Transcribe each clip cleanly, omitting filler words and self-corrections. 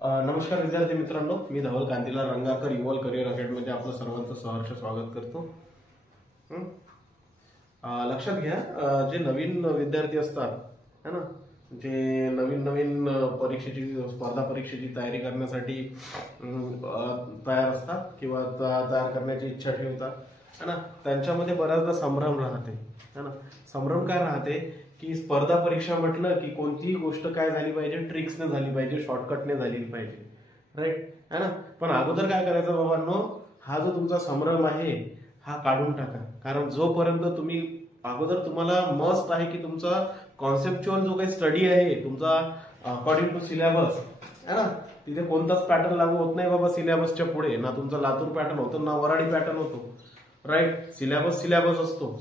नमस्कार विद्यार्थी मित्रांनो, मी धवल कांतीलाल रंगारकर इव्हॉल्व करिअर अकॅडमीमध्ये आपलं सर्वांचं सहर्ष स्वागत करतो. लक्षात घ्या, जे नवीन विद्यार्थी असतात है ना, जे नवीन नवीन स्पर्धा परीक्षेची तयारी करण्यासाठी तयार असतात किंवा तयार करण्याची इच्छा ठेवतात है ना, त्यांच्यामध्ये बऱ्याचदा संभ्रम राहते है ना. संभ्रम काय राहते की स्पर्धा परीक्षा म्हटलं की कोणतीही गोष्ट काय झाली पाहिजे, ट्रिक्सने झाली पाहिजे, शॉर्टकटने झाली पाहिजे, राईट है ना. पण अगोदर काय करायचं बाबांनो, हा जो तुमचा संभ्रम आहे हा काढून टाका. कारण जोपर्यंत तुम्ही अगोदर तुम्हाला मस्ट आहे की तुमचा कॉन्सेप्च्युअल जो काही स्टडी आहे तुमचा अकॉर्डिंग टू सिलेबस है ना, तिथे कोणताच पॅटर्न लागू होत नाही बाबा. सिलेबसच्या पुढे ना तुमचा लातूर पॅटर्न होतो ना वराडी पॅटर्न होतो, राईट. सिलेबस असतो.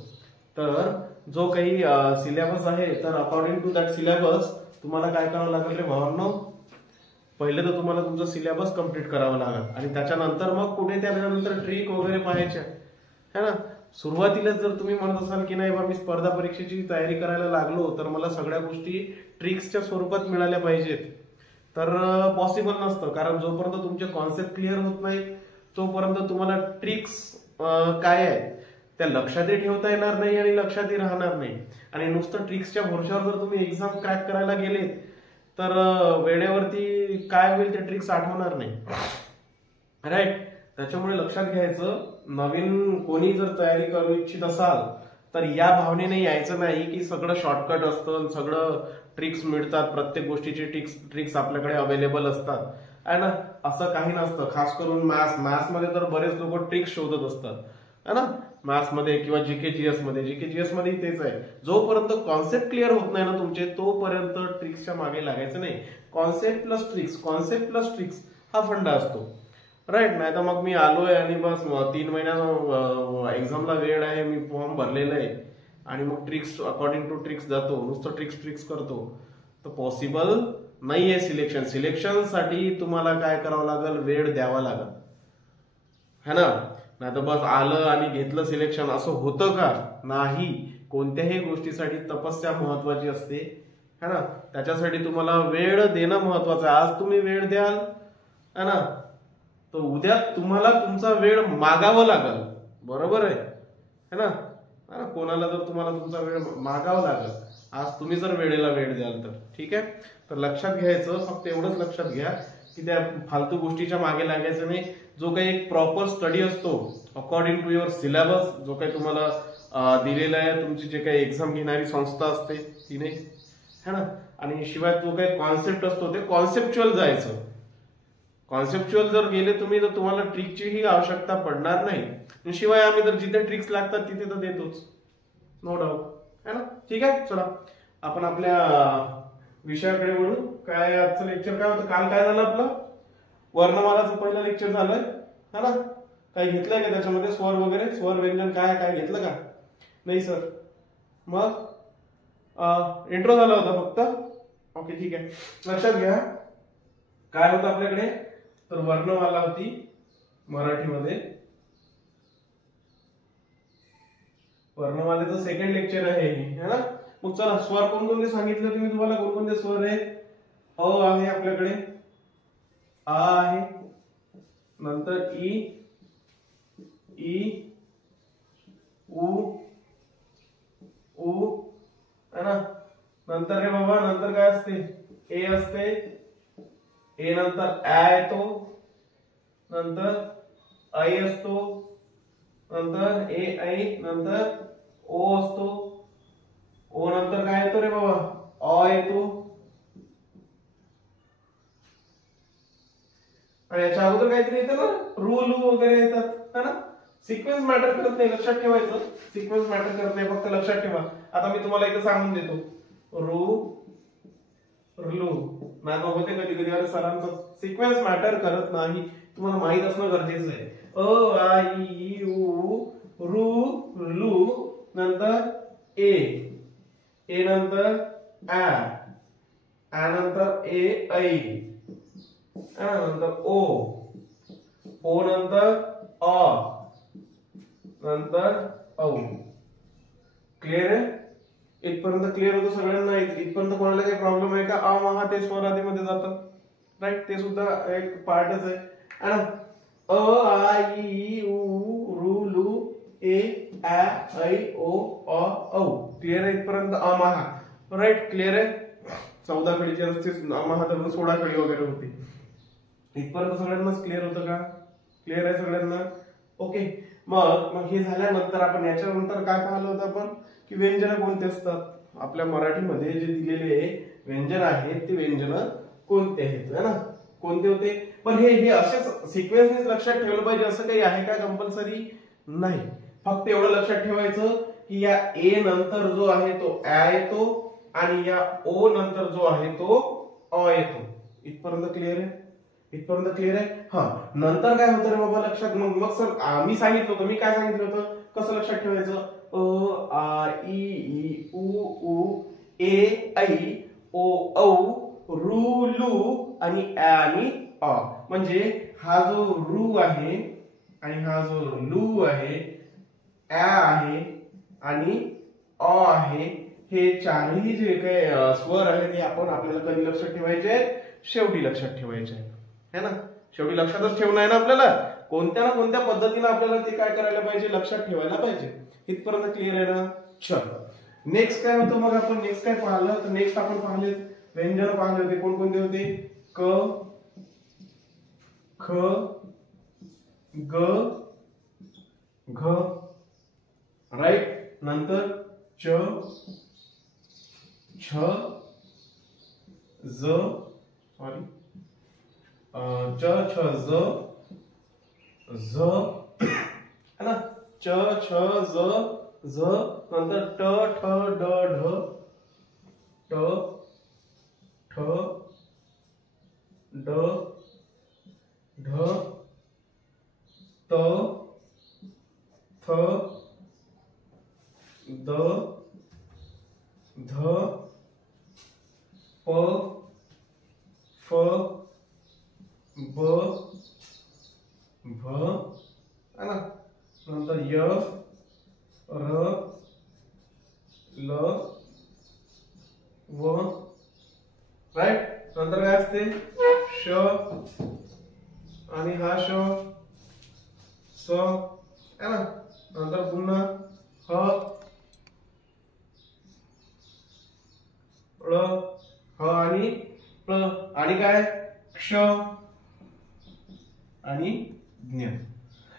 तर जो काही सिलेबस आहे तर अकॉर्डिंग टू दॅट सिलेबस तुम्हाला काय करावं लागेल रे भावांनो, पहिले तर तुम्हाला तुमचा सिलेबस कम्प्लीट करावा लागेल आणि त्याच्यानंतर मग कुठे त्यानंतर ट्रिक वगैरे पाहायच्या है ना. सुरुवातीलाच जर तुम्ही म्हणत असाल की नाही बा मी स्पर्धा परीक्षेची तयारी करायला लागलो तर मला सगळ्या गोष्टी ट्रिक्सच्या स्वरूपात मिळाल्या पाहिजेत, तर पॉसिबल नसतं. कारण जोपर्यंत तुमचे कॉन्सेप्ट क्लिअर होत नाही तोपर्यंत तुम्हाला ट्रिक्स काय आहे त्या लक्षातही ठेवता येणार नाही आणि लक्षातही राहणार नाही. आणि नुसतं ट्रिक्सच्या भरोशावर जर तुम्ही एक्झाम क्रॅक करायला गेलेत तर वेळेवरती काय होईल ते ट्रिक्स आठवणार नाही, राईट. त्याच्यामुळे लक्षात घ्यायचं, नवीन कोणी जर तयारी करू इच्छित असाल तर या भावनेने यायचं नाही की सगळं शॉर्टकट असतं, सगळं ट्रिक्स मिळतात, प्रत्येक गोष्टीची ट्रिक्स आपल्याकडे अवेलेबल असतात है ना. असं काही नसतं. खास करून मॅथ्समध्ये तर बरेच लोक ट्रिक्स शोधत असतात है ना, मॅथ्समध्ये किंवा जीके जीएस मध्ये तेच आहे. जोपर्यंत कॉन्सेप्ट क्लिअर होत नाही ना तुमचे तोपर्यंत ट्रिक्सच्या मागे लागायचं नाही. कॉन्सेप्ट प्लस ट्रिक्स हा फंडा असतो, राईट. नाही तर मग मी आलोय आणि बस 3 महिन्याचा एक्झामला वेळ आहे, मी फॉर्म भरलेला आहे आणि मग ट्रिक्स अकॉर्डिंग टू ट्रिक्स जातो, नुसतं ट्रिक्स करतो, तर पॉसिबल नाहीये. सिलेक्शनसाठी तुम्हाला काय करावं लागेल, वेळ द्यावा लागेल है ना. नाही तर बस आलं आणि घेतलं सिलेक्शन, असं होतं का? नाही. कोणत्याही गोष्टीसाठी तपस्या महत्वाची असते है ना. त्याच्यासाठी तुम्हाला वेळ देणं महत्वाचं आहे. आज तुम्ही वेळ द्याल है ना, तर उद्या तुम्हाला तुमचा वेळ मागावा लागेल, बरोबर आहे है ना. कोणाला जर तुम्हाला तुमचा वेळ मागावा लागेल, आज तुम्ही जर वेळेला वेळ द्याल तर ठीक आहे. तर लक्षात घ्यायचं, फक्त एवढंच लक्षात घ्या की त्या फालतू गोष्टीच्या मागे लागायचं नाही. जो काही एक प्रॉपर स्टडी असतो अकॉर्डिंग टू युअर सिलेबस, जो काही तुम्हाला दिलेला आहे, तुमची जे काही एक्झाम घेणारी संस्था असते तिने है ना, आणि शिवाय जो काही कॉन्सेप्ट असतो ते कॉन्सेप्च्युअल जायचं. कॉन्सेप्च्युअल जर गेले तुम्ही तर तुम्हाला ट्रिकचीही आवश्यकता पडणार नाही. शिवाय आम्ही तर जिथे ट्रिक्स लागतात तिथे तर देतोच, नो डाऊट है ना. ठीक आहे, चला आपण आपल्या विषयाकडे वळू. काय आजचं लेक्चर काय होतं, काल काय झालं आपलं वर्णमालाचं पहिलं लेक्चर झालंय है ना. काही घेतलंय का त्याच्यामध्ये, स्वर वगैरे, स्वर व्यंजन काय घेतलं का? नाही सर. मग इंट्रो झाला होता फक्त. ओके ठीक आहे. लक्षात घ्या काय होतं आपल्याकडे, तर वर्णमाला होती मराठीमध्ये. वर्णमालेचं सेकंड लेक्चर आहे है ना. मग चला स्वर कोणकोणते सांगितले तुम्ही, तुम्हाला कोणकोणते स्वर आहे. अ आहे आपल्याकडे, आ आहे, नंतर ई उ है ना. नंतर रे बाबा, नंतर काय असते, ए असते, ए नंतर आ येतो, नंतर ऐ असतो, नंतर ए ऐ, नंतर ओ असतो, ओ नंतर काय येतो रे बाबा, अ येतो. आणि याच्या अगोदर काहीतरी येतं ना, रू लू वगैरे येतात है ना. सिक्वेन्स मॅटर करत नाही, लक्षात ठेवायचं. सिक्वेन्स मॅटर करत नाही, फक्त लक्षात ठेवा. आता मी तुम्हाला इथं सांगून देतो, रू लू नाही होते कधी कधी, अरे सरांचा सिक्वेन्स मॅटर करत नाही, तुम्हाला माहित असणं गरजेचं आहे. अ आ इ उ रू लू, नंतर ए नंतर आ नंतर ए ऐ, नंतर ओ नंतर अ, नंतर औ. क्लिअर आहे? इथपर्यंत क्लिअर होतं सगळ्यांना? इथपर्यंत कोणाला काही प्रॉब्लेम आहे का? अ महा ते स्वर आदीमध्ये जातं राईट, ते सुद्धा एक पार्टच आहे ना. अ आ इ उ रू लू ए आ ऐ ओ अ औ. क्लिअर आहे इथपर्यंत? अमाहा. राईट, क्लिअर आहे. 14 कडीची असते, अमाहा तर 16 कडी वगैरे होती. इथपर्यंत सगळ्यांनाच क्लिअर होतं का? क्लिअर आहे सगळ्यांना? ओके. मग हे झाल्यानंतर आपण याच्यानंतर काय पाहिलं होतं आपण की व्यंजन कोणते असतात. आपल्या मराठीमध्ये जे दिलेले व्यंजन आहेत ते व्यंजन कोणते आहेत है ना, कोणते होते. पण हे असेच सिक्वेन्सनेच लक्षात ठेवलं पाहिजे असं काही आहे का कंपल्सरी? नाही. फक्त एवढं लक्षात ठेवायचं की या ए नंतर जो आहे तो आ येतो आणि या ओ नंतर जो आहे तो अ येतो. इथपर्यंत क्लिअर आहे? इथपर्यंत क्लिअर आहे? हा. नंतर काय होतं रे बाबा लक्षात? मग सर मी सांगितलं होतं, मी काय सांगितलं होतं, कसं लक्षात ठेवायचं? अ आ इ ई उ ऊ ए ऐ ओ औ रू लू आणि आ आणि अ. म्हणजे हा जो रू आहे आणि हा जो लू आहे, आ आहे आणि अ आहे, हे चारही जे काही स्वर आहेत हे आपण आपल्याला कधी लक्षात ठेवायचे? शेवटी लक्षात ठेवायचे है ना. शेवटी लक्षातच ठेवणं आहे ना आपल्याला. कोणत्या ना कोणत्या पद्धतीने आपल्याला ते काय करायला पाहिजे? लक्षात ठेवायला पाहिजे. इथपर्यंत क्लिअर आहे ना? चल, नेक्स्ट काय होतं मग आपण नेक्स्ट काय पाहिलं? तर नेक्स्ट आपण पाहिले व्यंजन पाहिले होते. कोणकोणते होते? क ख ग घ. राईट. नंतर च छ ज सॉरी च छ ज झ है ना. च छ ज झ. नंतर ट ठ ड ढ ट ठ ड ढ त थ द ध प फ ब भ है ना. नंतर य र ल व. राईट. नंतर काय असते? श आणि हा श स है ना. नंतर पुन्हा ह ळ ह आणि ळ आणि काय? क्ष आणि ज्ञ.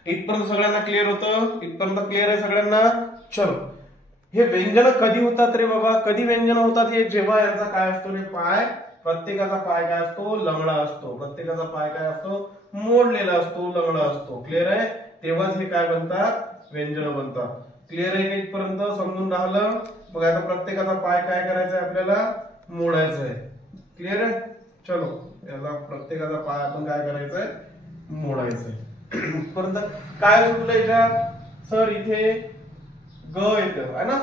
इथपर्यंत सगळ्यांना क्लिअर होतं? इथपर्यंत क्लिअर आहे सगळ्यांना? चलो, हे व्यंजन कधी होतात रे बाबा? कधी व्यंजन होतात? हे जेव्हा यांचा काय असतो रे पाय, प्रत्येकाचा पाय काय असतो? लंगडा असतो. प्रत्येकाचा पाय काय असतो? मोडलेला असतो, लंगडा असतो. क्लिअर आहे? तेव्हाच हे काय बनतात? व्यंजन बनतात. क्लिअर आहे का? इथपर्यंत समजून राहिलं? मग आता प्रत्येकाचा पाय काय करायचा आहे आपल्याला? मोडायचा आहे. क्लिअर आहे? चलो, याला प्रत्येकाचा पाय आपण काय करायचंय? मोडायचंय. परंतु काय सुटलं याच्यात? सर इथे ग येतं है ना.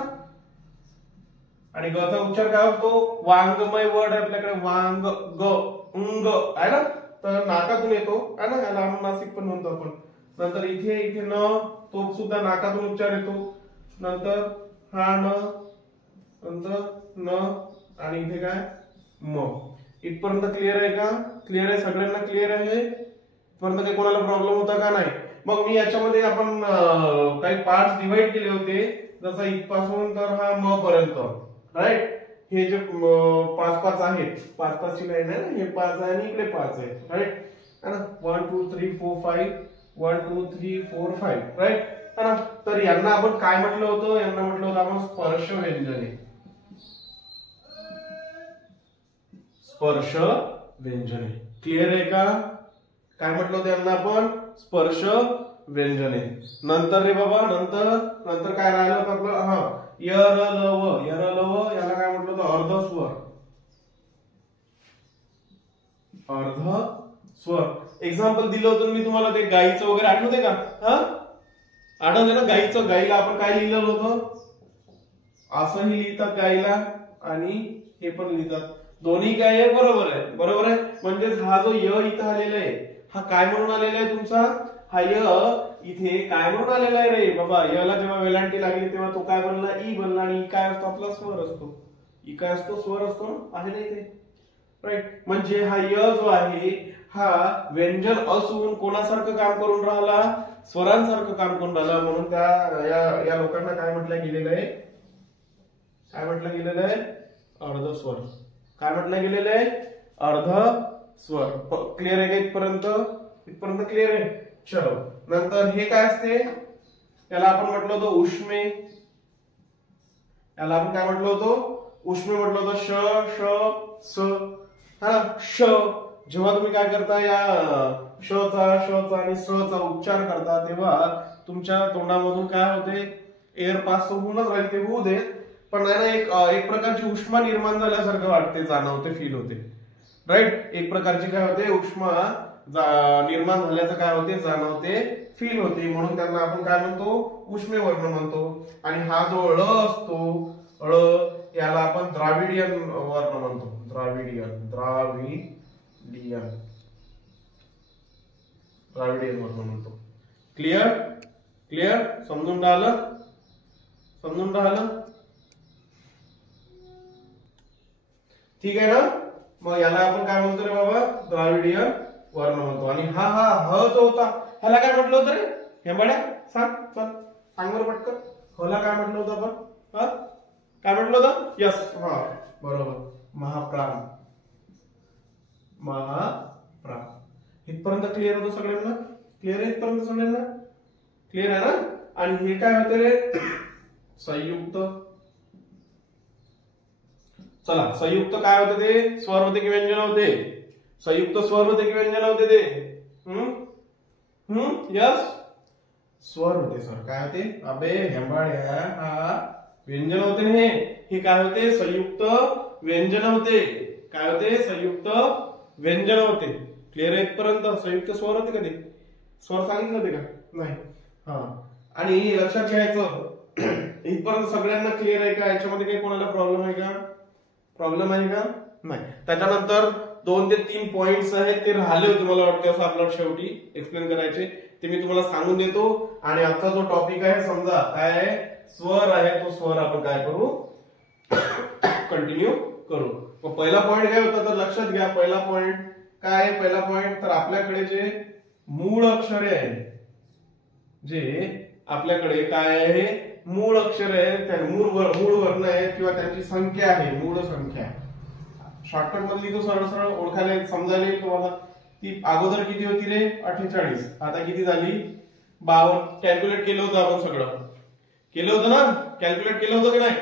आणि गचा उच्चार काय होतो? वांगमय वर्ड आहे आपल्याकडे. वांग ग उंग आहे ना. तर नाकातून येतो है ना. याला अनुनासिक पण म्हणतो आपण. नंतर इथे न, तो सुद्धा नाकातून उच्चार येतो. नंतर हा न, नंतर न आणि इथे काय? म. इथपर्यंत क्लिअर आहे का? क्लिअर आहे सगळ्यांना? क्लिअर आहे? इथपर्यंत काही कोणाला प्रॉब्लेम होता का? नाही. मग मी याच्यामध्ये आपण काही पार्ट्स डिवाइड केले होते. जसं इथपासून तर हा म पर्यंत. राईट. हे जे 5-5 आहेत, 5-5 ची लाईन आहे ना. हे 5 आहे आणि इकडे 5 आहे. राईट है ना. 1 2 3 4 5 1 2 3 4 5. राईट है ना. तर यांना आपण काय म्हटलं होतं? यांना म्हटलं होतं आपण स्पर्श व्यंजने. स्पर्श व्यंजने. क्लिअर आहे का? काय म्हटलं होतं यांना आपण? स्पर्श व्यंजने. नंतर रे बाबा, नंतर काय राहिलं होतं आपलं? हा, य र ल व. य र ल व याला काय म्हटलं होतं? अर्ध स्वर. अर्ध स्वर. एक्झाम्पल दिलं होतं मी तुम्हाला, ते गाईचं वगैरे आठवते का? हा, आठवते ना गाईचं? गाईला आपण काय लिहिलं होतं? असंही लिहितात गाईला आणि हे पण लिहितात. दोन्ही काय आहे? बरोबर आहे. बरोबर आहे. म्हणजेच हा जो य इथं आलेला आहे, हा काय म्हणून आलेला आहे तुमचा? हा य इथे काय म्हणून आलेला आहे रे बाबा? यला जेव्हा वेलांटी लागली तेव्हा तो काय बनला? ई बनला. आणि ई काय असतो? आपला स्वर असतो. ई काय असतो? स्वर असतो. आहे ना इथे. राईट. म्हणजे हा य जो आहे हा व्यंजन असून कोणासारखं काम करून राहिला, स्वरांसारखं काम करून राहिला. म्हणून त्या या लोकांना काय म्हटलं गेलेलं आहे, काय म्हटलं गेलेलं आहे, अर्धस्वर. काय म्हटलं गेलेलं आहे, अर्धस्वर. क्लिअर आहे का इथपर्यंत? इथपर्यंत क्लिअर आहे. चलो, नंतर हे काय असते, याला आपण म्हटलं होतं उष्मे. याला आपण काय म्हटलं होतं, उष्मे म्हटलं होतं. श श स हा श. जेव्हा तुम्ही काय करता या श चा आणि स चा उच्चार करता तेव्हा तुमच्या तोंडामधून काय होते, एअर पास होऊनच राहील, ते होऊ दे, पण एक प्रकारची उष्मा निर्माण झाल्यासारखं वाटते, जाणवते, फील होते. राईट. एक प्रकारची काय होते, उष्मा निर्माण झाल्याचं काय होते, जाणवते, फील होते. म्हणून त्यांना आपण काय म्हणतो, उष्मे वर्ण म्हणतो. आणि हा जो ळ असतो, ळ, याला आपण द्राविडियन वर्ण म्हणतो. द्राविडियन वर्ण म्हणतो. क्लिअर? क्लिअर? समजून राहिलं? समजून राहिलं? ठीक आहे ना. मग याला आपण काय म्हणतो रे बाबा, द्राविडियन वर्ण म्हणतो. आणि हा हा ह जो होता, ह्याला काय म्हटलं होतं रे, हे बड्या सांग, चल सांग बरं पटकन. हला काय म्हटलं होतं आपण, हा काय म्हटलं होतं? यस, हा बरोबर, महाप्राण. महाप्राण. इथपर्यंत क्लिअर होतं सगळ्यांना? क्लिअर आहे इथपर्यंत सगळ्यांना? क्लिअर आहे ना. आणि हे काय होते रे, संयुक्त. चला, संयुक्त काय होते ते, स्वर होते की व्यंजन होते? संयुक्त स्वर होते की व्यंजन होते ते? यस, स्वर होते सर. काय होते, अबे हेंबाळ्या, हा व्यंजन होते ना. हे काय होते, संयुक्त व्यंजन होते. काय होते, संयुक्त व्यंजन होते. क्लिअर आहे इथपर्यंत? संयुक्त स्वर होते का ते? स्वर सांगितलं होते का? नाही. हा, आणि लक्षात घ्यायचं, इथपर्यंत सगळ्यांना क्लिअर आहे का? याच्यामध्ये काही कोणाला प्रॉब्लेम आहे का? प्रॉब्लेम आहे का? नाही. त्याच्यानंतर 2 ते 3 पॉइंट्स आहेत, ते राहिले होते मला वाटते असं आपल्याला शेवटी एक्सप्लेन करायचे, ते मी तुम्हाला सांगून देतो. आणि आजचा जो टॉपिक आहे, समजा काय आहे, स्वर आहे, तो स्वर आपण काय करू, कंटिन्यू करू. मग पहिला पॉइंट काय होता, तर लक्षात घ्या. पहिला पॉइंट काय आहे, पहिला पॉइंट, तर आपल्याकडे जे मूळ अक्षरे आहे, जे आपल्याकडे काय आहे, मूळ अक्षर आहे, त्या मूळ वर्ण आहे किंवा त्यांची संख्या आहे, मूळ संख्या. शॉर्टकट मधली तो सरळ सरळ ओळखायला समजायला येईल तुम्हाला. ती अगोदर किती होती रे, 48, आता किती झाली, 52. कॅल्क्युलेट केलं होतं आपण, सगळं केलं होतं ना, कॅल्क्युलेट केलं होतं की नाही,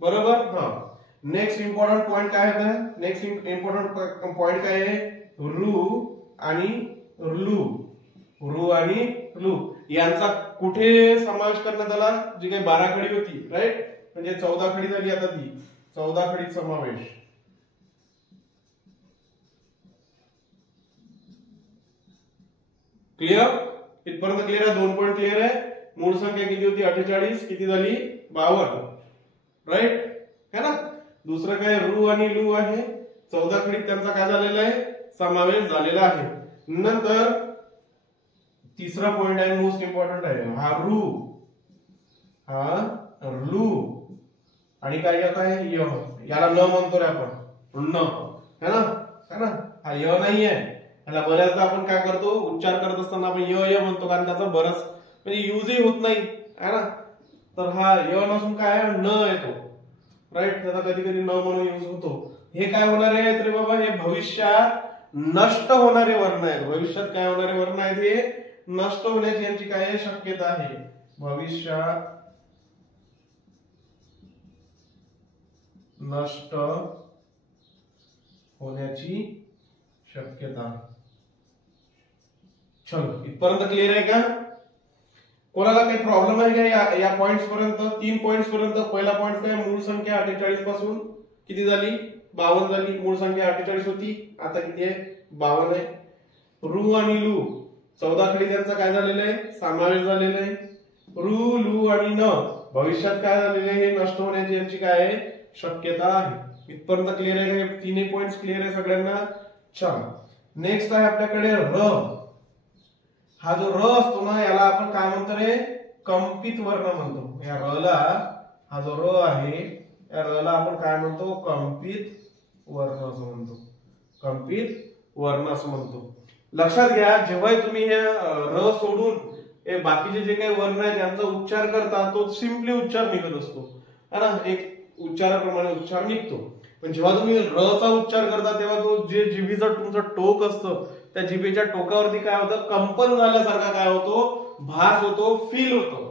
बरोबर. हा, नेक्स्ट इम्पॉर्टंट पॉइंट काय आहे, नेक्स्ट इम्पॉर्टंट पॉइंट काय आहे, रू आणि लू. रू आणि लू यांचा कुठे समावेश करण्यात आला, जी काही 12 खडी होती, राईट, म्हणजे 14 खडी झाली आता ती, 14 खडीत समावेश. क्लिअर? इथपर्यंत क्लिअर आहे? 2 पॉइंट क्लिअर आहे. मूळ संख्या किती होती, 48, किती झाली, 52, राईट है ना. दुसरं काय, रू आणि लू आहे, 14 खडीत त्यांचा काय झालेला आहे, समावेश झालेला आहे. नंतर तिसरा पॉइंट आहे, मोस्ट इम्पॉर्टंट आहे, हा रू, हा लू आणि काय य. याला न म्हणतो रे आपण, न, है ना, है ना. हा य नाही आहे, याला बऱ्याचदा आपण काय करतो, उच्चार करत असताना आपण य म्हणतो, कारण त्याचा बरंच म्हणजे युजही होत नाही, है ना. तर हा य नसून काय न येतो, राईट. त्याचा कधी कधी न म्हणून युज होतो. हे काय होणार आहे तर बाबा, हे भविष्यात नष्ट होणारे वर्ण आहेत. भविष्यात काय होणारे वर्ण आहेत, हे नष्ट होण्याची यांची काय शक्यता आहे, भविष्यात नष्ट होण्याची शक्यता. चलो, इथपर्यंत क्लिअर आहे का? कोणाला काही प्रॉब्लेम आहे का या पॉइंट्स पर्यंत, 3 पॉइंट्स पर्यंत? पहिला पॉइंट काय, मूळ संख्या 48 पासून किती झाली, 52 झाली. मूळ संख्या 48 होती, आता किती आहे, 52 आहे. रू आणि लू 14 खडी त्यांचा काय झालेला आहे, समावेश झालेला आहे. रू लू आणि न भविष्यात काय झालेले, हे नष्ट होण्याची यांची काय आहे, शक्यता आहे. इथपर्यंत क्लिअर आहे का? 3 पॉइंट्स क्लिअर आहे सगळ्यांना? छान. नेक्स्ट आहे आपल्याकडे र. हा जो र असतो ना, याला आपण काय म्हणतो रे, कंपित वर्ण म्हणतो. या र ला, हा जो र आहे, या र ला आपण काय म्हणतो, कंपित वर्ण असं म्हणतो. कंपित वर्ण असं म्हणतो. लक्षात घ्या, जेव्हा तुम्ही हे र सोडून हे बाकीचे जे काही वर्ण आहेत त्यांचा उच्चार करता तो सिम्पली उच्चार निघत असतो है ना, एक उच्चाराप्रमाणे उच्चार निघतो. पण जेव्हा तुम्ही र चा उच्चार करता तेव्हा तो जे जिभेचा तुमचं टोक असतं त्या जिभेच्या टोकावरती काय होतं, कंपन झाल्यासारखा काय होतो, भास होतो, फील होतो.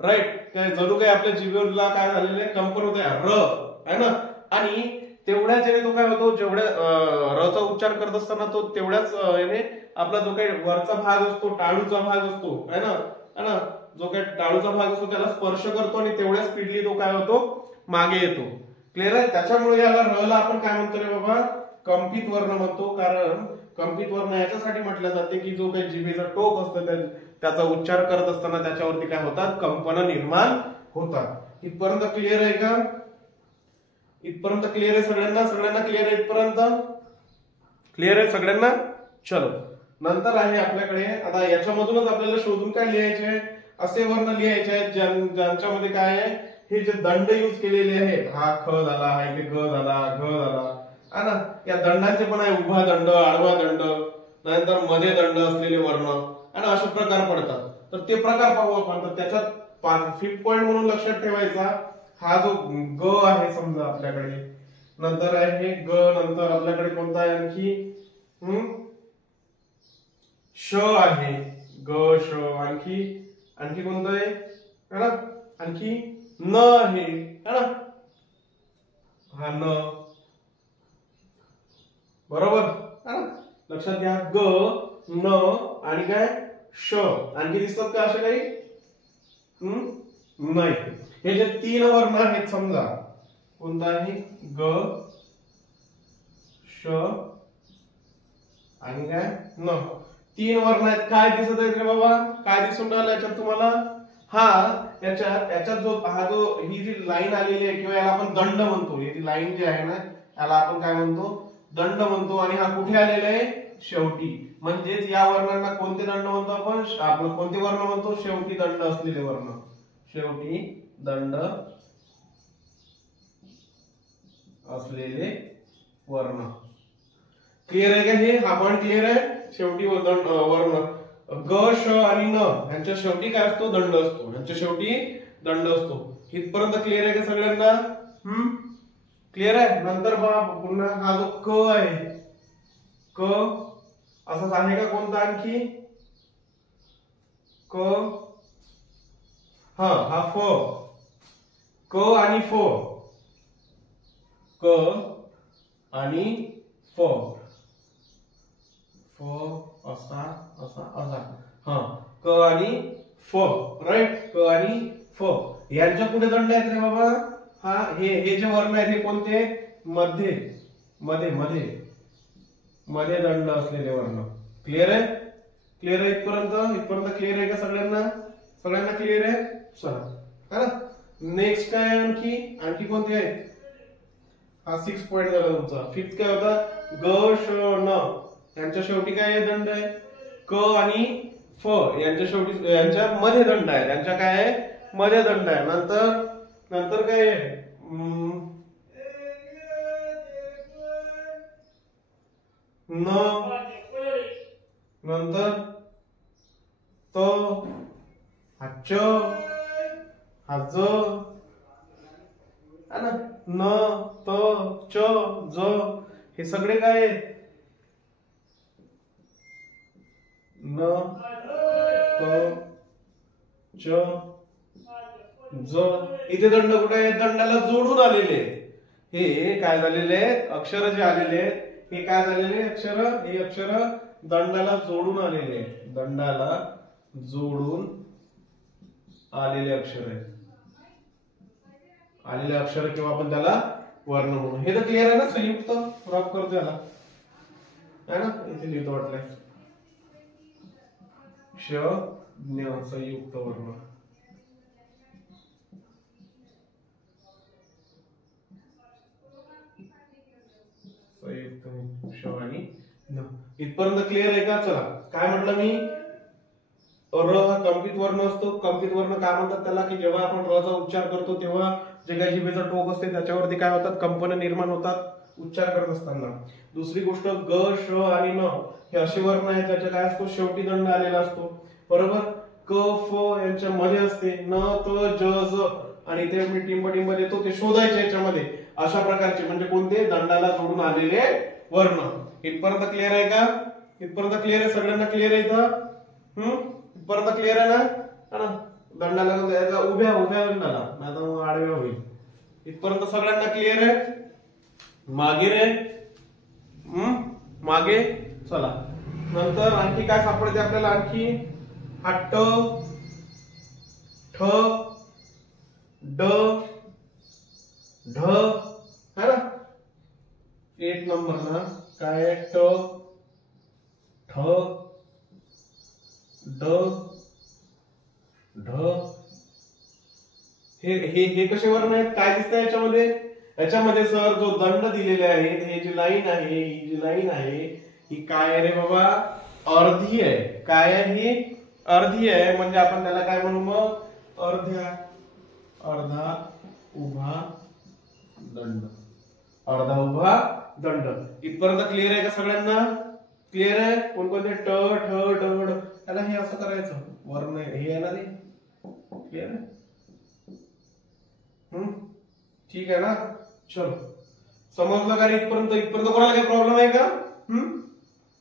राईट, काय जणू काही आपल्या जिभेला काय झालेलं आहे, कंपन होत आहे र आहे ना. आणि तेवढ्याच याने तो काय होतो, जेवढ्या र चा उच्चार करत असताना तो तेवढ्याच याने आपला जो काही वरचा भाग असतो, टाळूचा भाग असतो है ना, जो काही टाळूचा भाग असतो त्याला स्पर्श करतो आणि तेवढ्या स्पीडली तो काय होतो, मागे येतो. क्लिअर आहे. त्याच्यामुळे याला र ला आपण काय म्हणतो रे बाबा, कंपित वर्ण म्हणतो. कारण कंपित वर्ण याच्यासाठी म्हटलं जाते की जो काही जिभेचा टोक असतं त्याचा उच्चार करत असताना त्याच्यावरती काय होतात, कंपन निर्माण होतात. इथपर्यंत क्लिअर आहे का? इथपर्यंत क्लिअर आहे सगळ्यांना? सगळ्यांना क्लिअर आहे इथपर्यंत? क्लिअर आहे सगळ्यांना? चलो, नंतर आहे आपल्याकडे आता याच्यामधूनच आपल्याला शोधून काय लिहायचे आहे, असे वर्ण लिहायचे आहेत ज्यांच्यामध्ये काय आहे, हे जे दंड यूज केलेले आहेत, हा ख झाला, हा इथे ग झाला, घ झाला है ना. या दंडांचे पण आहे उभा दंड, आडवा दंड, नंतर मध्ये दंड असलेले वर्ण आणि असे प्रकार पडतात. तर ते प्रकार पाहू आपण. तर त्याच्यात 5 पॉइंट म्हणून लक्षात ठेवायचा हा जो ग आहे समजा आपल्याकडे, नंतर आहे ग, नंतर आपल्याकडे कोणता आहे आणखी श आहे, ग श, आणखी कोणतं आहे है ना, आणखी न आहे है ना, हा न, बरोबर है ना. लक्षात घ्या, ग, न आणि काय श. आणखी दिसतात का असे काही? नाही. हे जे 3 वर्ण आहेत समजा, कोणता आहे, ग, श आणि काय न, 3 वर्ण आहेत. काय दिसत आहेत रे बाबा, काय दिसून राहिलं याच्यात तुम्हाला? याच्यात ही जी लाईन आलेली आहे किंवा याला आपण दंड म्हणतो, ही लाईन जी आहे ना याला आपण काय म्हणतो, दंड म्हणतो. आणि हा कुठे आलेला आहे, शेवटी. म्हणजेच या वर्णांना कोणते दंड म्हणतो आपण, आपलं कोणते वर्ण म्हणतो, शेवटी दंड असलेले वर्ण, शेवटी दंड असलेले वर्ण. क्लिअर आहे का? हे हा पण क्लिअर आहे. शेवटी वर्ण ग, श आणि न यांच्या शेवटी काय असतो, दंड असतो. यांच्या शेवटी दंड असतो. इथपर्यंत क्लिअर आहे का सगळ्यांना? क्लिअर आहे. नंतर पहा पुन्हा हा जो क आहे, क असाच आहे का कोणता आणखी, क, हा फ, क आणि फ, क आणि फ, असा असा असा, क आणि फ, राईट, क आणि फ. यांच्या पुढे दंड आहेत रे बाबा. हे जे वर्ण आहेत हे कोणते, मध्ये मध्ये मध्ये मध्ये दंड असलेले वर्ण. क्लिअर आहे? क्लिअर आहे इथपर्यंत क्लिअर आहे का सगळ्यांना? सगळ्यांना क्लिअर आहे? चला है ना. नेक्स्ट काय आणखी कोणते आहेत? हा 6 पॉइंट झाला तुमचा. 5th काय होता, ग, श, न यांच्या शेवटी काय आहे, दंड आहे. क आणि फ यांच्या शेवटी यांच्या मध्ये दंड आहे. यांच्या काय आहे, मध्ये दंड आहे. नंतर काय आहे, न, नंतर त, हा च, हा ज है ना, न, त, च, ज हे सगळे काय आहे, न, त, च, ज. इथे दंड कुठे आहे, दंडाला जोडून आलेले. हे काय झालेले अक्षर जे आलेले हे काय झालेले अक्षर, हे अक्षर दंडाला जोडून आलेले, दंडाला जोडून आलेले अक्षर आहे. आलेले अक्षर किंवा आपण त्याला वर्ण म्हणू. हे तर क्लिअर आहे ना. संयुक्त रॉक करतो त्याला है ना. इथे लिहितो वाटलंय श, ज्ञ, संयुक्त वर्ण. संयुक्त श आणि न. इथपर्यंत क्लिअर आहे का? चला, काय म्हटलं मी, र हा कंपित वर्ण असतो. कंपित वर्ण काय म्हणतात त्याला, की जेव्हा आपण र चा उच्चार करतो तेव्हा जे काही जिभेचा टोक असते त्याच्यावरती काय होतात, कंपन निर्माण होतात. उच्चार करत असताना। दुसरी गोष्ट ग श आणि न हे असे वर्ण आहेत त्याच्या काय असतो शेवटी दंड आलेला असतो बरोबर। क फ यांच्या मध्ये असते न त ज ज आणि ते मी टिंब टिंब देतो ते शोधायचे याच्यामध्ये अशा प्रकारचे म्हणजे कोणते दंडाला जोडून आलेले वर्ण। इथपर्यंत क्लिअर आहे का? इथपर्यंत क्लिअर आहे सगळ्यांना? क्लिअर आहे इथं? इथपर्यंत क्लिअर आहे ना? दंडाला उभ्या उभ्या दंडाला नाही तर मग आडव्या होईल। इथपर्यंत सगळ्यांना क्लिअर आहे? मागे रे मागे चला। नंतर आणखी काय सापडते आपल्याला? आणखी हा ट ठ ड ढ है ना। 8 नंबरला काय ट ठ ड ढ हे कसे वर्ण आहेत? काय दिसतंय याच्यामध्ये? याच्यामध्ये सर जो दंड दिलेले आहेत हे जी लाईन आहे ही जी लाईन आहे ही काय आहे रे बाबा? अर्धी आहे। काय आहे ही? अर्धी आहे म्हणजे आपण त्याला काय म्हणू मग? अर्धा उभा दंड। अर्धा उभा दंड। इथपर्यंत क्लिअर आहे का सगळ्यांना? क्लिअर आहे? कोणकोणते ट ठ ड ढ त्याला हे असं करायचं वर्ण हे आहे ना ते क्लिअर आहे? ठीक आहे ना। चलो समजलं का रे इथपर्यंत? इथपर्यंत कोणाला काही प्रॉब्लेम आहे का?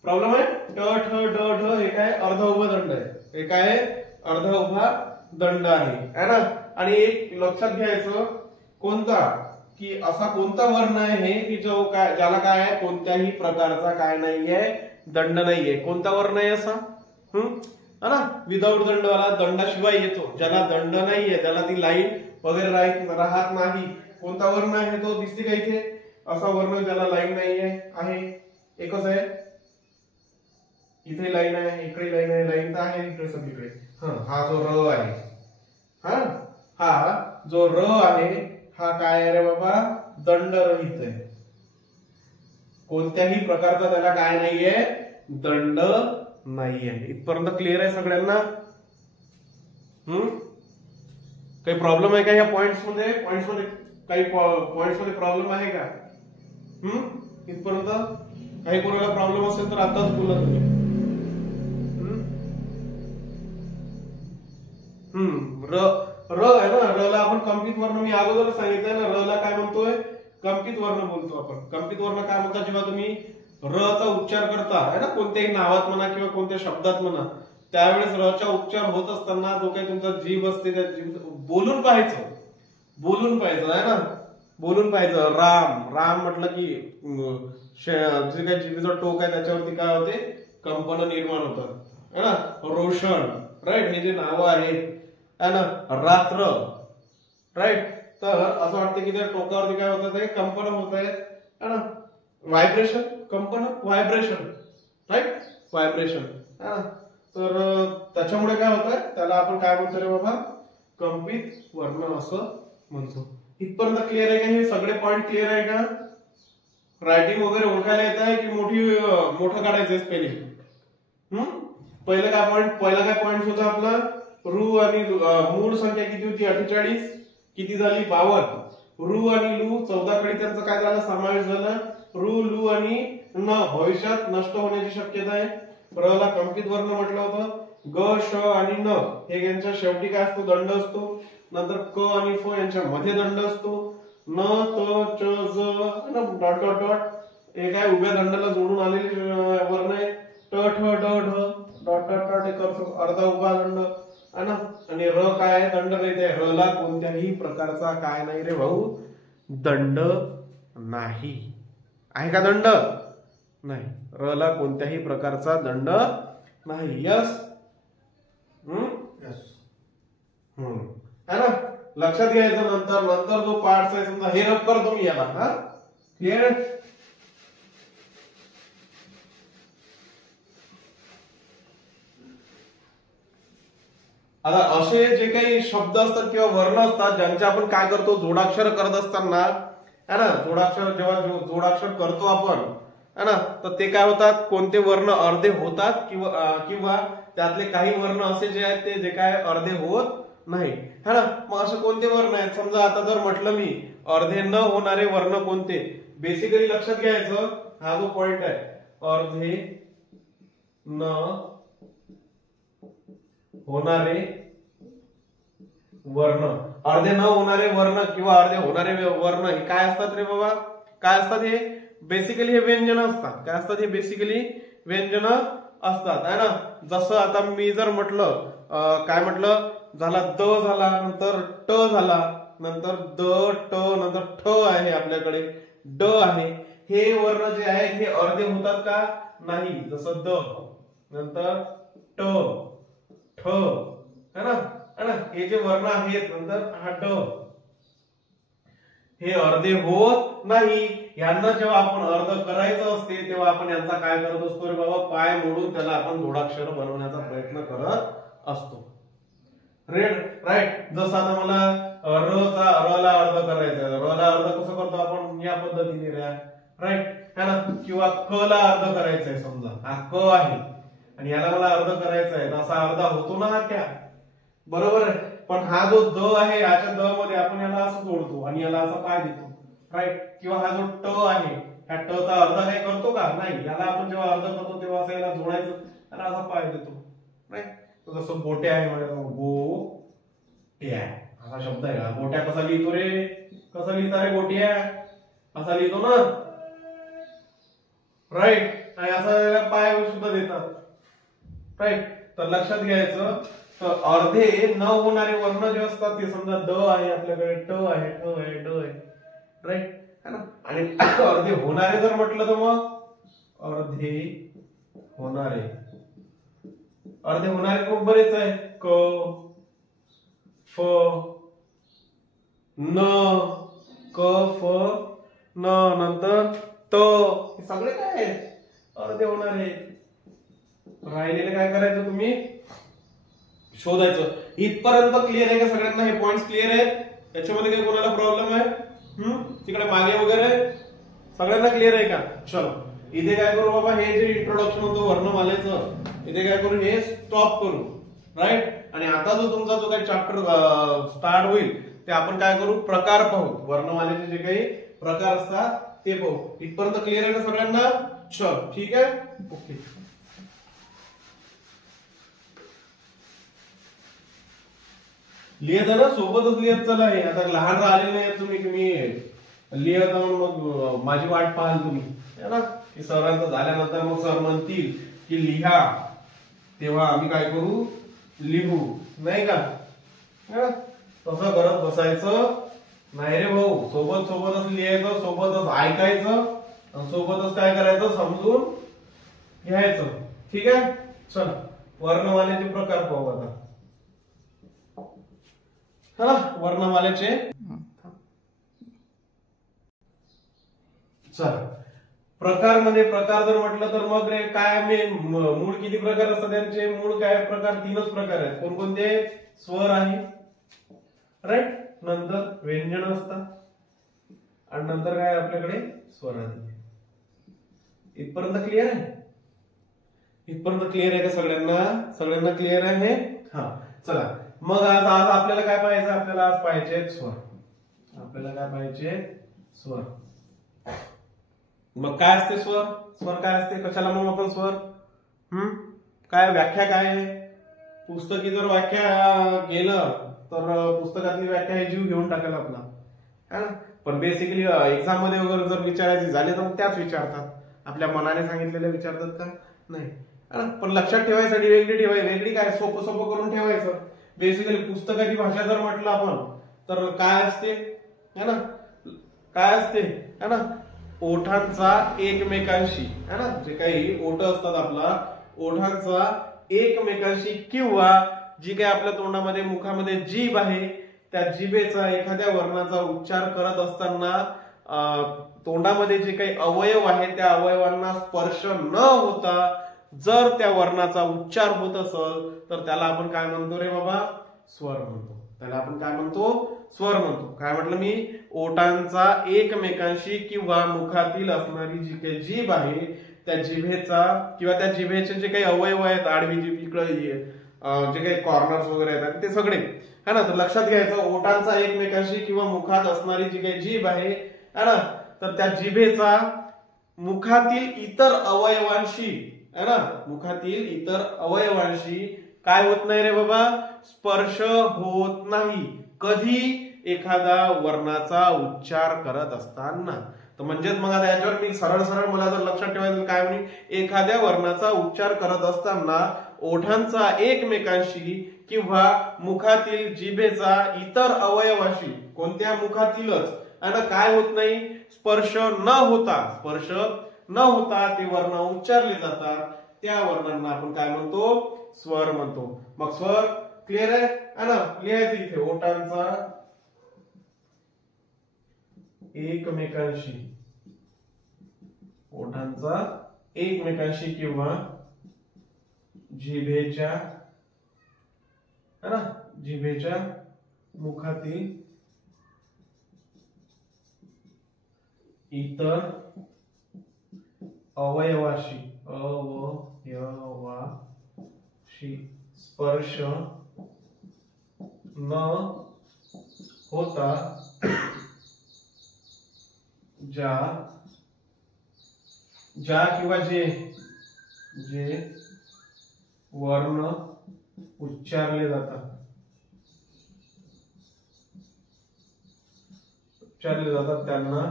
प्रॉब्लेम आहे? ट ठ ड ढ हे काय? अर्धा उभा दंड आहे। हे काय? अर्धा उभा दंड आहे ना। आणि एक लक्षात घ्यायचं कोणता की असा कोणता वर्ण आहे की जो काय ज्याला काय आहे कोणत्याही प्रकारचा काय नाहीये दंड नाहीये। कोणता वर्ण आहे असा? है ना विदाउट दंडवाला दंडाशिवाय येतो ज्याला दंड नाहीये त्याला ती लाईन वगैरे राहत नाही। कोणता वर्ण आहे तो? दिसते का इथे? असा वर्ण ज्याला लाईन नाहीये आहे एकच आहे। इथे लाईन आहे इकडे लाईन आहे लाईन तर आहे इकडे सगळीकडे। हा जो र आहे हा जो र आहे हा काय आहे रे बाबा? दंडरहित आहे। कोणत्याही प्रकारचा त्याला काय नाहीये दंड नाहीये। इथपर्यंत क्लिअर आहे सगळ्यांना? काही प्रॉब्लेम आहे का या पॉइंट्स मध्ये? काही पॉइंट्स मध्ये प्रॉब्लेम आहे का? इथपर्यंत काही कोणाला प्रॉब्लेम असेल तर आताच बोला तुम्ही। र आहे ना। र ला आपण कंपित वर्ण मी अगोदर सांगितलंय ना। र ला काय म्हणतोय? कंपित वर्ण बोलतो आपण। कंपित वर्ण काय म्हणतात? जेव्हा तुम्ही र चा उच्चार करता है ना कोणत्याही नावात म्हणा किंवा कोणत्या शब्दात म्हणा त्यावेळेस र चा उच्चार होत असताना जो काही तुमचा जीभ असते त्या जीभ बोलून पाहायचं है ना। बोलून पाहायचं। राम म्हटलं की जे काही जीभेचं टोक आहे त्याच्यावरती काय होते? कंपन निर्माण होतात है ना। रोशन राईट हे जे नावं आहेत है ना। रात्र राईट तर असं वाटतं की त्या टोकावरती काय होत आहे? कंपन होत आहे है ना। व्हायब्रेशन कंपन व्हायब्रेशन राईट व्हायब्रेशन है ना। तर त्याच्यामुळे काय होत आहे त्याला आपण काय म्हणतो रे बाबा? कंपित वर्ण असं म्हणतो। इथपर्यंत क्लिअर आहे का? हे सगळे पॉइंट क्लिअर आहे का? रायटिंग वगैरे ओळखायला येत आहे की मोठं काढायचं स्पेलिंग? पहिला काय पॉइंट होता आपला? रू आणि मूळ संख्या किती होती? 48 किती झाली? 52। रू आणि लू 14 कडे त्यांचा काय झाला? समावेश झाला। रू लू आणि न भविष्यात नष्ट होण्याची शक्यता आहे। र ला कंपित वर्ण म्हटलं होतं। ग श आणि न हे यांच्या शेवटी काय असतो? दंड असतो। नंतर क आणि फ यांच्या मध्ये दंड असतो। न त च ज डॉट डॉट डॉट हे काय उभ्या दंडाला जोडून आलेले वर्ण आहे। ट ठ ड ढ डॉट डॉट डॉट एक अर्धा उभा दंड है ना। आणि र काय आहे? दंड रहित आहे। र ला कोणत्याही प्रकारचा काय नाही रे भाऊ? दंड नाही आहे का? दंड नाही। र ला कोणत्याही प्रकारचा दंड नाही। यस है ना। लक्षात घ्यायचं। नंतर जो पार्ट आहे समजा हे रब करतो मी याला क्लिअर? आता असे जे काही शब्द असतात किंवा वर्ण असतात ज्यांचे आपण काय करतो? जोडाक्षर करत असताना है ना जेव्हा जोडाक्षर करतो आपण है ना तर ते काय होतात? कोणते वर्ण अर्धे होतात किंवा त्यातले काही वर्ण असे जे आहेत ते जे काय अर्धे होत नाही है ना। मग असे कोणते वर्ण आहेत? समजा आता जर म्हटलं मी अर्धे न होणारे वर्ण कोणते? बेसिकली लक्षात घ्यायचं हा जो पॉइंट आहे, अर्धे न होणारे वर्ण, अर्धे न होणारे वर्ण किंवा अर्धे होणारे वर्ण हे काय असतात रे बाबा, काय असतात हे बेसिकली हे व्यंजन असतात. काय असतात हे बेसिकली व्यंजन असतात है ना. जसं आता मी जर म्हटलं काय म्हटलं, झाला द झाला, नंतर ट झाला, नंतर द ट, नंतर ठ आहे आपल्याकडे, ड आहे. हे वर्ण जे आहेत हे अर्धे होतात का, नाही. जसं द नंतर ट ठ है ना, हे जे वर्ण आहेत नंतर हा ड, हे अर्धे होत नाही. यांना जेव्हा आपण अर्ध करायचं असते तेव्हा आपण यांचा काय करत असतो रे बाबा, पाय मोडून त्याला आपण जोडाक्षर बनवण्याचा प्रयत्न करत असतो. राईट. जसं आता मला र ला अर्ध करायचा, र ला अर्ध कसं करतो आपण, या पद्धतीने राईट है ना. किंवा क ला अर्ध करायचंय, समजा हा क आहे आणि याला मला अर्ध करायचा आहे, तर असा अर्धा होतो ना हा त्या, बरोबर आहे. पण हा जो द आहे याच्या द मध्ये आपण याला असं जोडतो आणि याला असा पाय देतो, राईट. किंवा हा जो ट आहे ह्या ट चा अर्ध काही करतो का, नाही. याला आपण जेव्हा अर्ध करतो तेव्हा असं याला जोडायचं, याला असा पाय देतो, राईट. जसं गोट्या आहे म्हणजे गोट्या असा शब्द आहे. गोट्या कसा लिहितो रे, कसा लिहिता रे गोट्या, असा लिहितो ना, राईट. आणि असा पाय सुद्धा देतात, राईट. तर लक्षात घ्यायचं, तर अर्धे न होणारे वर्ण जे असतात ते समजा द आहे आपल्याकडे, ट आहे, ठ आहे, ड आहे, राईट है ना. आणि अर्धे होणारे जर म्हटलं तर मग अर्धे होणारे, अर्धे होणारे खूप बरेच आहे. क फ न, क फ न, नंतर त, हे सगळे काय आहेत अर्धे होणारे. राहिलेले काय करायचं तुम्ही शोधायचं. इथपर्यंत क्लिअर आहे का सगळ्यांना, हे पॉइंट्स क्लिअर आहेत, त्याच्यामध्ये काही कोणाला प्रॉब्लेम आहे तिकडे मागे वगैरे सगळ्यांना क्लिअर आहे का. चलो इथे काय करू बाबा, हे जे इंट्रोडक्शन होतं वर्णमालेचं इथे काय करू, हे स्टॉप करू, राईट. आणि आता जो तुमचा जो काही चॅप्टर स्टार्ट होईल ते आपण काय करू, प्रकार पाहू, वर्णमालेचे जे काही प्रकार असतात ते पाहू. इथपर्यंत क्लिअर आहे ना सगळ्यांना. चल ठीक आहे, ओके. लिहित ना, सोबतच लिहित चला. हे आता लहान राहिले नाही तुम्ही, लिहित मग माझी वाट पाहाल तुम्ही है ना, की सरांचं झाल्यानंतर मग सर म्हणतील की लिहा, तेव्हा आम्ही काय करू, लिहू, नाही का. तसं करत बसायचं नाही रे भाऊ. सोबतच लिहायचं, सोबतच ऐकायचं, सोबतच काय करायचं समजून घ्यायचं, ठीक आहे. चला वर्णमालेचे प्रकार पाहू आता, हा वर्णमालेचे. चला प्रकार मध्ये, प्रकार जर म्हटलं तर मग रे काय, मूळ किती प्रकार असतात त्यांचे, मूळ काय प्रकार, 3च प्रकार आहेत. कोणकोणते, स्वर आहे, राईट, नंतर व्यंजन असतात आणि नंतर काय आपल्याकडे स्वरादी. इथपर्यंत क्लिअर आहे, इथपर्यंत क्लिअर आहे का सगळ्यांना क्लिअर आहे. हा चला मग आज आपल्याला काय पाहिजे, आपल्याला आज पाहिजे स्वर. आपल्याला काय पाहिजे, स्वर. मग काय असते स्वर, स्वर काय असते, कशाला मग आपण स्वर, काय व्याख्या काय आहे. पुस्तकी जर व्याख्या गेलं तर पुस्तकातली व्याख्या हे जीव घेऊन टाकेल आपला, है ना. पण बेसिकली एक्झाम मध्ये वगैरे जर विचारायचे झाले तर मग त्याच विचारतात, आपल्या मनाने सांगितलेले विचारतात का, नाही. पण लक्षात ठेवायसाठी वेगळी काय, सोपं करून ठेवायचं. बेसिकली पुस्तकाची भाषा जर म्हटलं आपण तर काय असते, है ना, काय असते, है ना, ओठांचा एकमेकांशी, है ना, जे काही ओठ असतात आपला, ओठांचा एकमेकांशी किंवा जी काही आपल्या तोंडामध्ये मुखामध्ये जीभ आहे त्या जिभेचा एखाद्या वर्णाचा उच्चार करत असताना तोंडामध्ये जे काही अवयव आहे त्या अवयवांना स्पर्श न होता जर त्या वर्णाचा उच्चार होत असेल तर त्याला आपण काय म्हणतो रे बाबा, स्वर म्हणतो. त्याला आपण काय म्हणतो, स्वर म्हणतो. काय म्हटलं मी, ओठांचा एकमेकांशी किंवा मुखातील असणारी जी काही जीभ आहे त्या जिभेचा किंवा त्या जिभेचे जे काही अवयव आहेत, आडवी जीभ, इकडे जे काही कॉर्नर्स वगैरे आहेत ते सगळे, है ना. तर लक्षात घ्यायचं, ओठांचा एकमेकांशी किंवा मुखात असणारी जी काही जीभ आहे, है ना, तर त्या जिभेचा मुखातील इतर अवयवांशी है ना, मुखातील इतर अवयवांशी काय होत नाही रे बाबा, स्पर्श होत नाही. कधी, एखादा वर्णाचा उच्चार करत असताना. तर म्हणजेच मग आता याच्यावर मी सरळ सरळ मला जर लक्षात ठेवायचं काय म्हणे, एखाद्या वर्णाचा उच्चार करत असताना ओठांचा एकमेकांशी किंवा मुखातील जिभेचा इतर अवयवाशी, कोणत्या मुखातीलच आणि काय होत नाही, स्पर्श न होता ते वर्ण उच्चारले जातात. त्या वर्णांना आपण काय म्हणतो, स्वर म्हणतो. मग स्वर क्लिअर आहे ना, लिहायचं इथे ओठांचा एकमेकांशी किंवा जिभेच्या मुखातील इतर अवयवाशी स्पर्श न होता ज्या किंवा जे वर्ण उच्चारले जातात त्यांना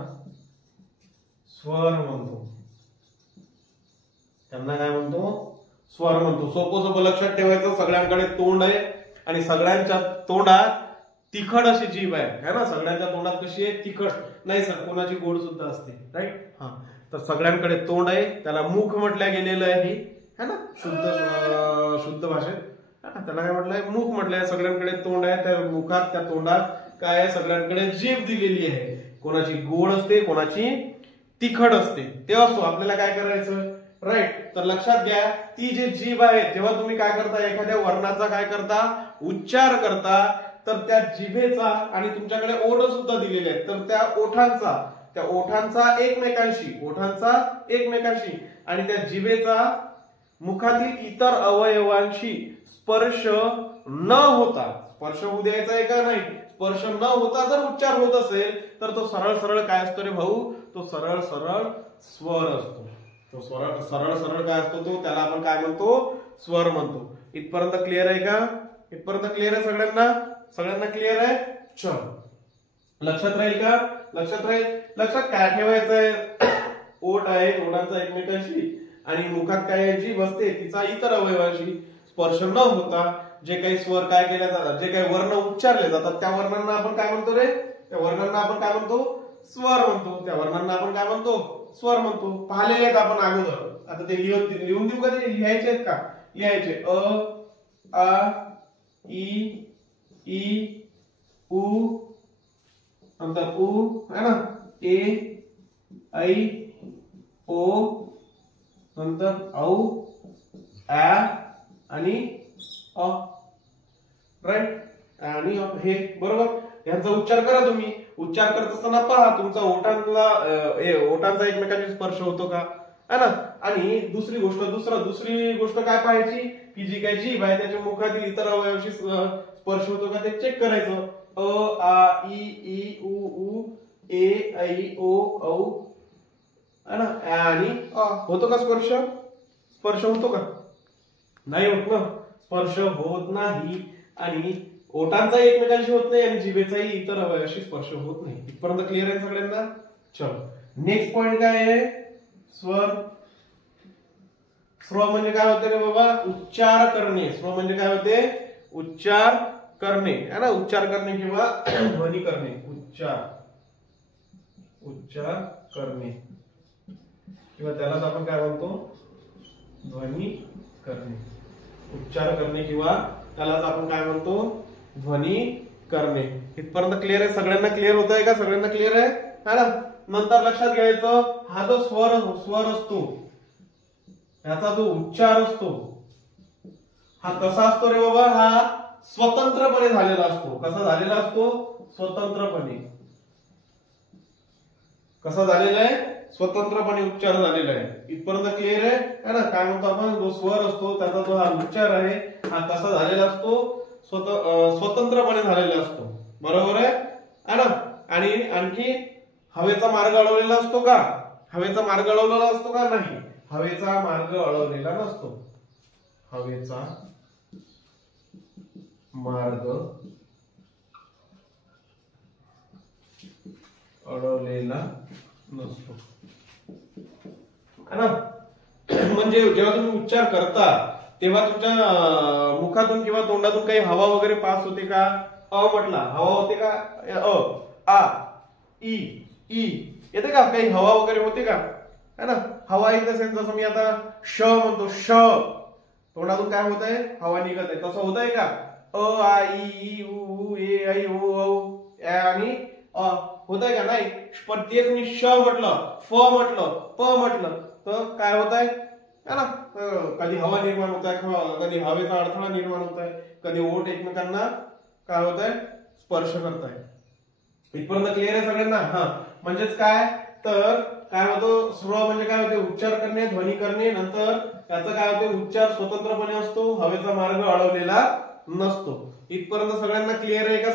स्वर म्हणतो. त्यांना काय म्हणतो, स्वर म्हणतो. सोपं लक्षात ठेवायचं, सगळ्यांकडे तोंड आहे आणि सगळ्यांच्या तोंडात तिखट अशी जीभ आहे ना. सगळ्यांच्या तोंडात कशी आहे, तिखट नाही सर, कोणाची गोड सुद्धा असते, राईट. हा, तर सगळ्यांकडे तोंड आहे, त्याला मुख म्हटल्या गेलेलं आहे है ना, शुद्ध भाषेत. त्याला काय म्हटलंय, मुख म्हटलंय. सगळ्यांकडे तोंड आहे, त्या मुखात त्या तोंडात काय आहे, सगळ्यांकडे जीभ दिलेली आहे. कोणाची गोड असते, कोणाची तिखट असते. तेव्हा आपल्याला काय करायचं, राईट. तर लक्षात घ्या, ती जी जीभ आहे, जेव्हा तुम्ही काय करता, एखाद्या वर्णाचा काय करता, उच्चार करता, तर त्या जिभेचा आणि तुमच्याकडे ओठ सुद्धा दिलेले आहेत, तर त्या ओठांचा एकमेकांशी आणि त्या जिभेचा मुखातील इतर अवयवांशी स्पर्श न होता, स्पर्श होऊ द्यायचा आहे का नाही, स्पर्श न होता जर उच्चार होत असेल तर तो सरळ सरळ काय असतो रे भाऊ, तो सरळ सरळ स्वर असतो. तो सरळ सरळ काय असतो, तो त्याला आपण काय म्हणतो, स्वर म्हणतो. इथपर्यंत क्लिअर आहे का, इथपर्यंत क्लिअर आहे सगळ्यांना क्लिअर आहे. चल लक्षात राहील का, लक्षात राहील. लक्षात काय ठेवायचंय, ओठ आहे, ओठांचा एकमेकांशी आणि मुखात काय जीभ असते, तिचा इतर अवयवांशी स्पर्श न होता जे काही स्वर काय केले जातात, जे काही वर्ण उच्चारले जातात, त्या वर्णांना आपण काय म्हणतो रे, त्या वर्णांना आपण काय म्हणतो, स्वर म्हणतो. त्या वर्णांना आपण काय म्हणतो, स्वर म्हणतो. पाहिलेले आहेत आपण अगोदर. आता ते लिहून देऊ का, ते लिहायचे आहेत का, लिहायचे. अ आ ई उ नंतर उ है ना, ए ऐ ओ नंतर औ आ आणि अ, राईट. आणि हे बरोबर, यांचा उच्चार करा तुम्ही. उच्चार करत असताना पहा तुमचा ओठांचा एकमेकांशी स्पर्श होतो का, है ना. आणि दुसरी गोष्ट काय पाहायची, की जी काही जीभ आहे त्याच्या मुखातील इतर अवयवाशी स्पर्श होतो का ते चेक करायचं. अ आ ई उ ए ऐ ओ औ है ना, आणि होतो का स्पर्श होतो का, नाही होत ना, स्पर्श होत नाही. आणि ओठांचा एकमेकांशी होत नाही आणि जिभेचाही इतर अवयवाशी स्पर्श होत नाही. इथपर्यंत क्लिअर आहे सगळ्यांना. चलो नेक्स्ट पॉइंट काय आहे, स्वर. स्वर म्हणजे काय होते रे बाबा, उच्चार करणे. स्वर म्हणजे काय होते, उच्चार करणे है ना, उच्चार करणे किंवा ध्वनी करणे. उच्चार करणे किंवा त्यालाच आपण काय म्हणतो, ध्वनी करणे. उच्चार करणे किंवा त्यालाच आपण काय म्हणतो, ध्वनी करणे. इथपर्यंत क्लिअर आहे सगळ्यांना, क्लिअर होत आहे का, सगळ्यांना क्लिअर आहे ना. नंतर लक्षात घ्यायचं, हा जो स्वर असतो, याचा जो उच्चार असतो हा कसा असतो रे बाबा, हा स्वतंत्रपणे झालेला असतो. कसा झालेला असतो, स्वतंत्रपणे. कसा झालेला आहे, स्वतंत्रपणे उच्चार झालेला आहे. इथपर्यंत क्लिअर आहे ना. काय म्हणतो आपण, जो स्वर असतो त्याचा जो हा उच्चार आहे हा कसा झालेला असतो, स्वतंत्रपणे झालेला असतो. बरोबर आहे ना. आणि आणखी हवेचा मार्ग अडवलेला असतो का? हवेचा मार्ग अडवलेला असतो का? नाही, हवेचा मार्ग अडवलेला नसतो. हवेचा मार्ग अडवलेला नसतो, है ना. म्हणजे जेव्हा तुम्ही उच्चार करता तेव्हा तुमच्या मुखातून किंवा तोंडातून काही हवा वगैरे पास होते का? म्हटला हवा होते का? आ ई ई येते का? काही हवा वगैरे होते का? है ना. हवा इन द सेन्स जसं मी आता श म्हणतो, श तोंडातून काय होत आहे? हवा निघत आहे. तसं होत आहे का? आ ई उ ए ऐ ओ औ आणि होत आहे का? नाही. पण तेच मी श म्हटलं, फ म्हटलं, प म्हटलं तर काय होत आहे? है ना. कधी हवा निर्माण होत आहे, कधी हवेचा अडथळा निर्माण होत आहे, कधी ओठ एकमेकांना काय होत आहे? स्पर्श करत आहे. इथपर्यंत क्लिअर आहे सगळ्यांना? हा, म्हणजेच काय तर काय होतं? स्वर म्हणजे काय होते? उच्चार करणे, ध्वनी करणे. नंतर त्याचं काय होते? उच्चार स्वतंत्रपणे असतो, हवेचा मार्ग अडवलेला नसतो. इथपर्यंत सगळ्यांना क्लिअर आहे का?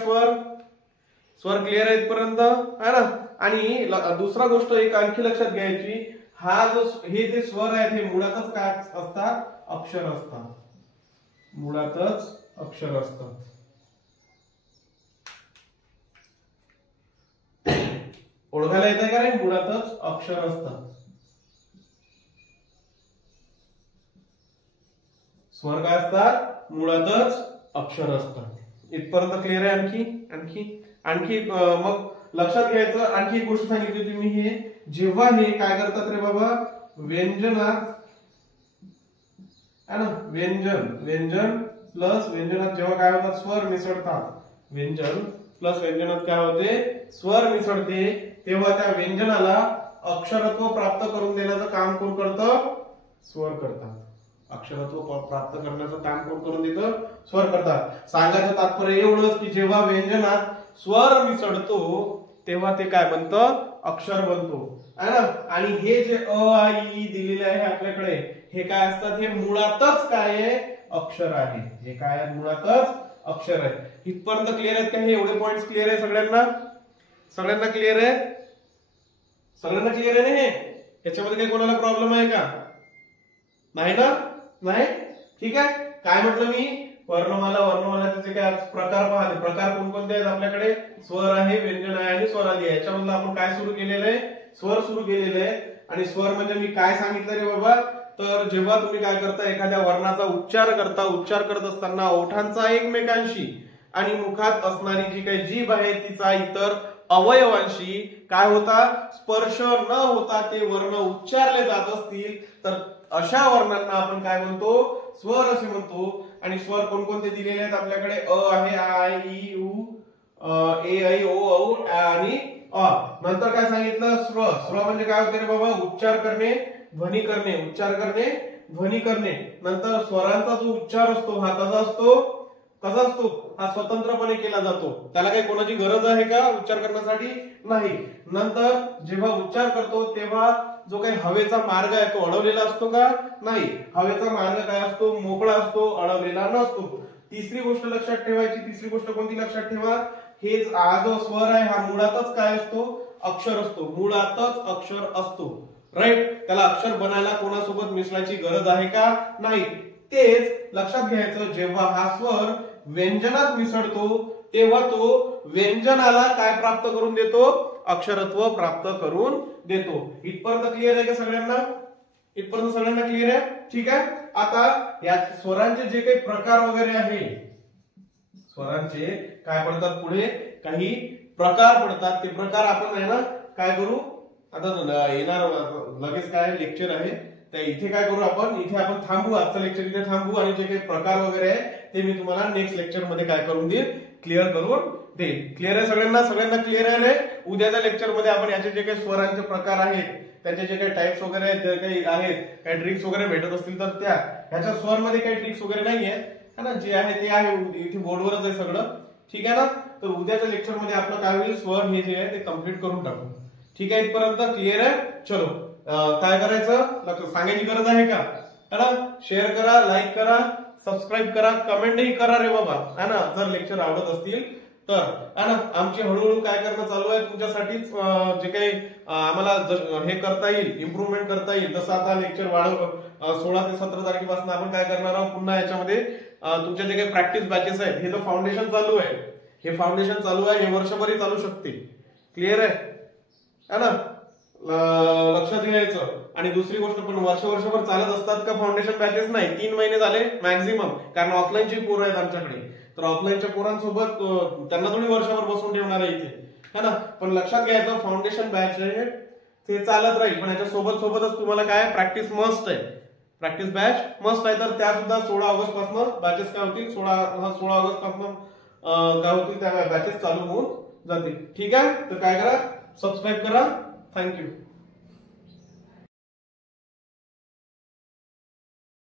स्वर क्लिअर आहे इथपर्यंत, है ना. आणि दुसरा गोष्ट एक आणखी लक्षात घ्यायची, हे जे स्वर आहेत हे मुळातच काय असतात? अक्षर असतात. मुळातच अक्षर असतात. ओळखायला येत आहे का नाही? मुळातच अक्षर असतात. स्वर काय असतात? मुळातच अक्षर असतात. इथपर्यंत क्लिअर आहे? आणखी मग लक्षात घ्यायचं आणखी एक गोष्ट सांगितली होती मी, हे जेव्हा हे काय करतात रे बाबा? व्यंजनात, है ना, व्यंजन प्लस व्यंजनात जेव्हा काय होतात? स्वर मिसळतात. व्यंजन प्लस व्यंजनात काय होते? स्वर मिसळते. तेव्हा त्या व्यंजनाला अक्षरत्व प्राप्त करून देण्याचं काम कोण करतं? स्वर करतात. अक्षरत्व प्राप्त करण्याचं काम कोण करून देतं? स्वर करतात. सांगायचं तात्पर्य एवढंच की जेव्हा व्यंजनात स्वर मिसळतो तेव्हा ते काय बनतं? अक्षर बनतो, है ना. आणि हे जे अ आ ई दिलेले आहे आपल्याकडे, हे काय असतात? हे मुळातच काय आहे? अक्षर आहे. हे काय आहे? मुळातच अक्षर आहे. इथपर्यंत क्लिअर आहेत का? हे एवढे पॉइंट्स क्लिअर आहे सगळ्यांना? सगळ्यांना क्लिअर आहे? सगळ्यांना क्लिअर आहे ना? हे याच्यामध्ये काही कोणाला प्रॉब्लेम आहे का? नाही ना? नाही, ठीक आहे. काय म्हटलं मी? वर्णमालाचे जे काय प्रकार पाहले, प्रकार कोणकोणते आहेत आपल्याकडे? स्वर आहे, व्यंजन आहे आणि स्वरादी आहे. याच्यामधलं आपण काय सुरू केलेलं आहे? स्वर सुरू केलेलं आहे. आणि स्वर म्हणजे मी काय सांगितलं रे बाबा? तर जेव्हा तुम्ही काय करता? एखाद्या वर्णाचा उच्चार करता, उच्चार करत असताना ओठांचा एकमेकांशी आणि मुखात असणारी जी काही जीभ आहे तिचा इतर अवयवांशी काय होता? स्पर्श न होता ते वर्ण उच्चारले जात असतील तर अशा वर्णांना आपण काय म्हणतो? स्वर असे म्हणतो. आणि स्वर कोणकोणते दिलेले आहेत आपल्याकडे? अ आहे, आ ई उ ए ऐ ओ औ आणि अ. नंतर काय सांगितलं? स्वर म्हणजे काय होते रे बाबा? उच्चार करणे, ध्वनी करणे, उच्चार करणे, ध्वनी करणे. नंतर स्वरांचा जो उच्चार असतो हा कसा असतो? हा स्वतंत्रपणे केला जातो. त्याला काही कोणाची गरज आहे का उच्चार करण्यासाठी? नाही. नंतर जेव्हा उच्चार करतो तेव्हा जो काही हवेचा मार्ग आहे तो अडवलेला असतो का? नाही. हवेचा मार्ग काय असतो? मोकळा असतो, अडवलेला नसतो. तिसरी गोष्ट लक्षात ठेवायची. तिसरी गोष्ट कोणती लक्षात ठेवा? हे हा जो स्वर आहे हा मुळातच काय असतो? अक्षर असतो. मुळातच अक्षर असतो, राईट. त्याला अक्षर बनायला कोणासोबत मिसळायची गरज आहे का? नाही. तेच लक्षात घ्यायचं, जेव्हा हा स्वर व्यंजनात मिसळतो तेव्हा तो व्यंजनाला काय प्राप्त करून देतो? अक्षरत्व प्राप्त करून देतो. इथपर्यंत क्लिअर आहे का सगळ्यांना? इथपर्यंत सगळ्यांना क्लिअर आहे? ठीक आहे. आता या स्वरांचे जे काही प्रकार वगैरे आहे, स्वरांचे काय पडतात? पुढे काही प्रकार पडतात. ते प्रकार आपण आहे ना काय करू? आता येणार लगेच काय लेक्चर आहे तर इथे काय करू आपण? इथे आपण थांबू. आजचं लेक्चर इथे थांबू आणि जे काही प्रकार वगैरे आहे ते मी तुम्हाला नेक्स्ट लेक्चर मध्ये काय करून देईल? क्लिअर करून देईल. क्लिअर आहे सगळ्यांना? सगळ्यांना क्लिअर आहे? उद्याच्या लेक्चर मध्ये आपण याचे जे काही स्वरांचे प्रकार आहेत, त्याचे जे काही टाइप्स वगैरे आहेत, जे काही आहेत, काही ट्रिक्स वगैरे भेटत असतील तर त्या ह्याच्या स्वर मध्ये काही ट्रिक्स वगैरे नाहीये, है ना. जे आहे ते आहे, इथे बोर्डवरच आहे सगळं, ठीक आहे ना. तर उद्याच्या लेक्चर मध्ये आपलं काय होईल? स्वर हे जे आहे ते कम्प्लीट करून टाकू. ठीक आहे. इथपर्यंत क्लिअर आहे? चलो, काय करायचं सांगायची गरज आहे का? है ना. शेअर करा, लाईक करा, सबस्क्राईब करा, कमेंटही करा रे बाबा, है ना. जर लेक्चर आवडत असतील तर है ना आमची हळूहळू काय करणं चालू आहे तुमच्यासाठी, जे काही आम्हाला हे करता येईल, इम्प्रुव्हमेंट करता येईल. जसं आता लेक्चर 16 ते 17 तारखेपासून आपण काय करणार आहोत, पुन्हा याच्यामध्ये तुमच्या जे काही प्रॅक्टिस बॅचेस आहेत, हे जो फाउंडेशन चालू आहे, हे फाउंडेशन चालू आहे, हे वर्षभरही चालू शकते. क्लिअर आहे ना, लक्षात घ्यायचं. आणि दुसरी गोष्ट पण वर्षभर चालत असतात का फाउंडेशन बॅचेस? नाही, 3 महिने झाले मॅक्झिमम, कारण ऑफलाईनची पोरं आहेत आमच्याकडे. तर ऑफलाईनच्या पोरांसोबत त्यांना थोडी वर्षभर बसून ठेवणार आहे इथे, है ना. पण लक्षात घ्यायचं फाउंडेशन बॅच आहे ते चालत राहील, पण याच्या सोबतच तुम्हाला काय प्रॅक्टिस मस्ट आहे, प्रॅक्टिस बॅच मस्ट आहे. तर त्या सुद्धा 16 ऑगस्ट पासून बॅचेस काय होतील, 16 ऑगस्ट पासून काय होतील, त्या बॅचेस चालू होऊन जातील. ठीक आहे, तर काय करा, सबस्क्राईब करा. थँक्यू.